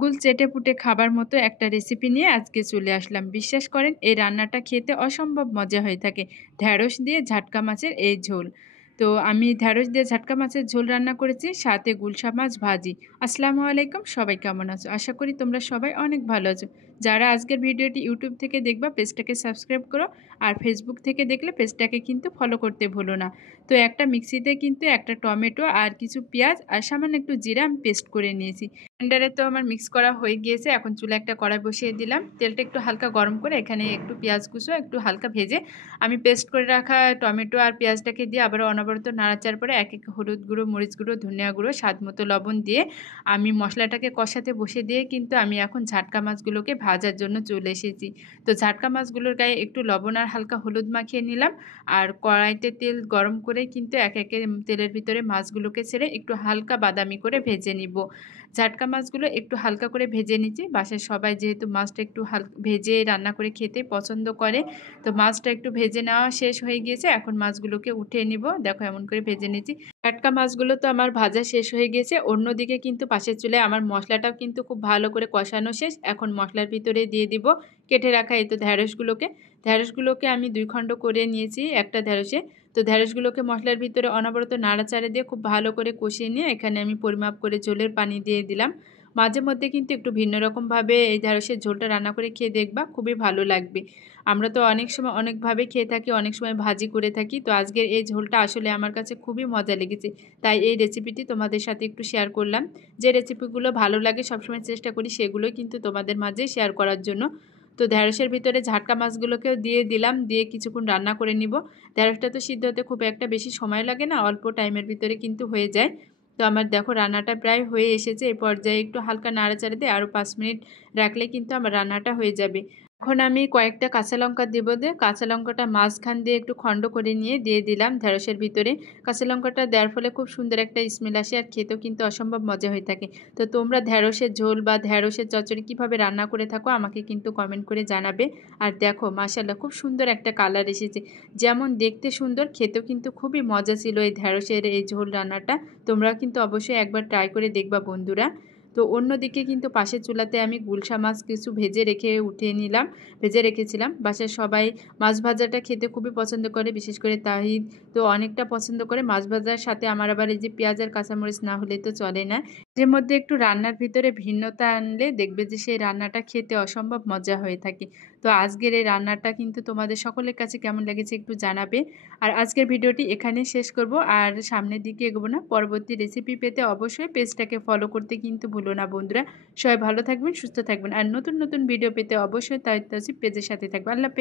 গুল চেটেপুটে খাবার মতো একটা রেসিপি নিয়ে আজকে চলে আসলাম। বিশ্বাস করেন এই রান্নাটা খেতে অসম্ভব মজা হয়ে থাকে। ঢ্যাঁড়স দিয়ে ঝাটকা মাছের এই ঝোল। তো আমি ঢ্যাঁড়স দিয়ে ঝাটকা মাছের ঝোল রান্না করেছি, সাথে গুলশা মাছ ভাজি। আসসালামু আলাইকুম, সবাই কেমন আছো? আশা করি তোমরা সবাই অনেক ভালো আছো। যারা আজকের ভিডিওটি ইউটিউব থেকে দেখবা পেজটাকে সাবস্ক্রাইব করো, আর ফেসবুক থেকে দেখলে পেজটাকে কিন্তু ফলো করতে ভুলো না। তো একটা মিক্সিতে কিন্তু একটা টমেটো আর কিছু পেঁয়াজ আর সামান্য একটু জিরা আমি পেস্ট করে নিয়েছি। ব্লেন্ডারে তো আমার মিক্স করা হয়ে গিয়েছে। এখন চুলে একটা কড়াই বসিয়ে দিলাম, তেলটা একটু হালকা গরম করে এখানে একটু পেঁয়াজ কুচো একটু হালকা ভেজে আমি পেস্ট করে রাখা টমেটো আর পেঁয়াজটাকে দিয়ে আবার অনবরত নাড়াচাড় করে এক এক হলুদ গুঁড়ো, মরিচ গুঁড়ো, ধনিয়া গুঁড়ো, স্বাদ মতো লবণ দিয়ে আমি মশলাটাকে কষাতে বসে দিয়ে কিন্তু আমি এখন ঝাটকা মাছগুলোকে ভাজার জন্য চলে এসেছি। তো ঝাটকা মাছগুলোর গায়ে একটু লবণ আর হালকা হলুদ মাখিয়ে নিলাম, আর কড়াইতে তেল গরম করে কিন্তু এক একে তেলের ভিতরে মাছগুলোকে ছেড়ে একটু হালকা বাদামি করে ভেজে নিব। ঝাটকা মাছগুলো একটু হালকা করে ভেজে নিচ্ছি। বাসায় সবাই যেহেতু মাছটা একটু ভেজে রান্না করে খেতে পছন্দ করে, তো মাছটা একটু ভেজে নেওয়া শেষ হয়ে গিয়েছে। এখন মাছগুলোকে উঠিয়ে নিব। দেখো এমন করে ভেজে নিচ্ছি। টাটকা মাছগুলো তো আমার ভাজা শেষ হয়ে গেছে। অন্যদিকে কিন্তু পাশের চুলায় আমার মশলাটাও কিন্তু খুব ভালো করে কষানো শেষ। এখন মশলার ভিতরে দিয়ে দিব কেটে রাখা এই তো ঢ্যাঁড়সগুলোকে আমি 2 খণ্ড করে নিয়েছি একটা ঢ্যাঁড়সে। তো ঢ্যাঁড়সগুলোকে মশলার ভিতরে অনবরত নাড়াচাড়া দিয়ে খুব ভালো করে কষিয়ে নিয়ে এখানে আমি পরিমাপ করে ঝোলের পানি দিয়ে দিলাম। মাঝে মধ্যে কিন্তু একটু ভিন্ন রকমভাবে এই ঢ্যাঁড়সের ঝোলটা রান্না করে খেয়ে দেখবা, খুবই ভালো লাগবে। আমরা তো অনেক সময় অনেকভাবে খেয়ে থাকি, অনেক সময় ভাজি করে থাকি। তো আজকের এই ঝোলটা আসলে আমার কাছে খুবই মজা লেগেছে, তাই এই রেসিপিটি তোমাদের সাথে একটু শেয়ার করলাম। যে রেসিপিগুলো ভালো লাগে সবসময় চেষ্টা করি সেগুলোই কিন্তু তোমাদের মাঝে শেয়ার করার জন্য। তো ঢ্যাঁড়সের ভিতরে ঝাটকা মাছগুলোকেও দিয়ে দিলাম, দিয়ে কিছুক্ষণ রান্না করে নিব। ঢ্যাঁড়সটা তো সিদ্ধ হতে খুব একটা বেশি সময় লাগে না, অল্প টাইমের ভিতরে কিন্তু হয়ে যায়। তো আমার দেখো রান্নাটা প্রায় হয়ে এসেছে। এই পর্যায়ে একটু হালকা নাড়াচাড়া দিয়ে আরও 5 মিনিট রাখলে কিন্তু আমার রান্নাটা হয়ে যাবে। এখন আমি কয়েকটা কাঁচা লঙ্কা দেবো, দিয়ে কাঁচা লঙ্কাটা মাঝখান দিয়ে একটু খণ্ড করে নিয়ে দিয়ে দিলাম ঢ্যাঁড়সের ভিতরে। কাঁচা লঙ্কাটা দেওয়ার ফলে খুব সুন্দর একটা স্মেল আসে, আর খেতেও কিন্তু অসম্ভব মজা হয়ে থাকে। তো তোমরা ঢ্যাঁড়সের ঝোল বা ঢ্যাঁড়সের চচ্চড়ি কীভাবে রান্না করে থাকো আমাকে কিন্তু কমেন্ট করে জানাবে। আর দেখো মাশাআল্লাহ খুব সুন্দর একটা কালার এসেছে। যেমন দেখতে সুন্দর, খেতেও কিন্তু খুবই মজা ছিল এই ঢ্যাঁড়সের এই ঝোল রান্নাটা। তোমরাও কিন্তু অবশ্যই একবার ট্রাই করে দেখবা বন্ধুরা। তো অন্যদিকে কিন্তু পাশের চুলাতে আমি গুলশা মাছ কিছু ভেজে রেখেছিলাম। বাসায় সবাই মাছ ভাজাটা খেতে খুবই পছন্দ করে, বিশেষ করে তাহিদ তো অনেকটা পছন্দ করে মাছ ভাজার সাথে। আমার আবার এই যে পেঁয়াজ আর কাঁচামরিচ না হলে তো চলে না। এর মধ্যে একটু রান্নার ভিতরে ভিন্নতা আনলে দেখবে যে সেই রান্নাটা খেতে অসম্ভব মজা হয়ে থাকে। তো আজকের এই রান্নাটা কিন্তু তোমাদের সকলের কাছে কেমন লেগেছে একটু জানাবে। আর আজকের ভিডিওটি এখানে শেষ করব, আর সামনের দিকে এগোবো না। পরবর্তী রেসিপি পেতে অবশ্যই পেজটাকে ফলো করতে কিন্তু ভুলো না বন্ধুরা। সবাই ভালো থাকবেন, সুস্থ থাকবেন, আর নতুন নতুন ভিডিও পেতে অবশ্যই তাই পেজের সাথে থাকবেন। আল্লাহ হাফেজ।